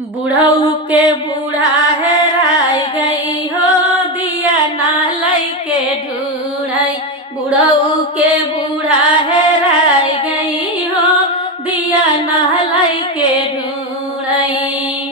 बुढ़ऊ के बूढ़ा हेराय गई हो, दिया ना लइके ढूढ़ई। बुढ़ऊ के बूढ़ा हेराय गई हो, दिया ना लइके ढूढ़ई।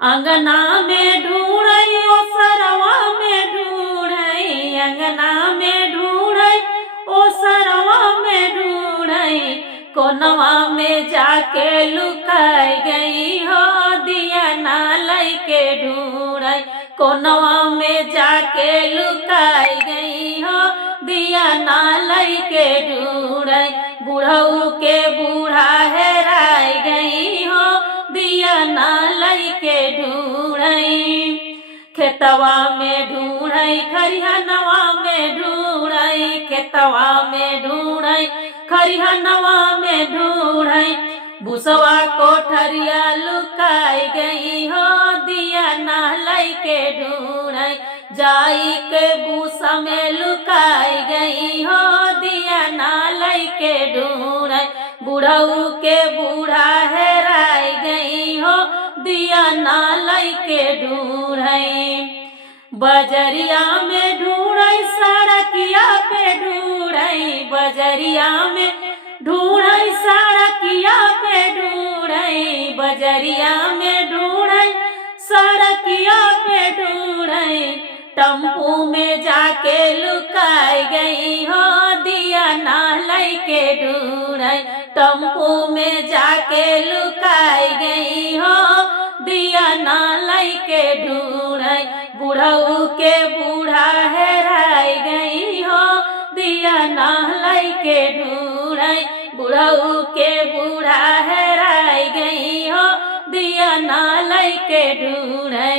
अंगना में ढूढ़ई ओ सरवा में ढूढ़ई, अंगना में ढूढ़ई ओ सरवा में ढूढ़ई। कोनवा में जाके लुकाई गई हो, दिया ना लइके ढूढ़ई। कोनवा में जाके लुकाई गई हो, दिया ना लइके ढूढ़ई। बुढ़ऊ के बूढ़ा हेराय गई हो, दिया ना लइके ढूढ़ई। खेतवा में ढूढ़ई खरिहनवा में ढूढ़ई, खेतवा में ढूढ़ई खरिहनवा में ढूढ़ई। भूसवा कोठरिया लुकाई गई हो, दिया ना लइके ढूढ़ई। जाई के भूसा में लुकाई गई हो, दिया ना लइके ढूढ़ई। बुढ़ऊ के बूढ़ा हेराय गई हो, दिया ना लइके ढूढ़ई। बजरिया में ढूढ़ई सड़किया पे ढूढ़ई, बजरिया में ढूढ़ई सड़किया पे ढूढ़ई। बजरिया में ढूढ़ई सड़किया पे ढूढ़ई। टम्पू में जाके लुकाई गई हो, दिया ना लइके ढूढ़ई। टम्पू में जाके लुकाई गई हो, दिया ना लइके ढूढ़ई। बुढ़ऊ के बूढ़ा हेराय गई हो, दिया ना लइके ढूढ़ई। बुढ़ऊ के बूढ़ा हेराय गई हो, दिया ना लइके ढूढ़ई।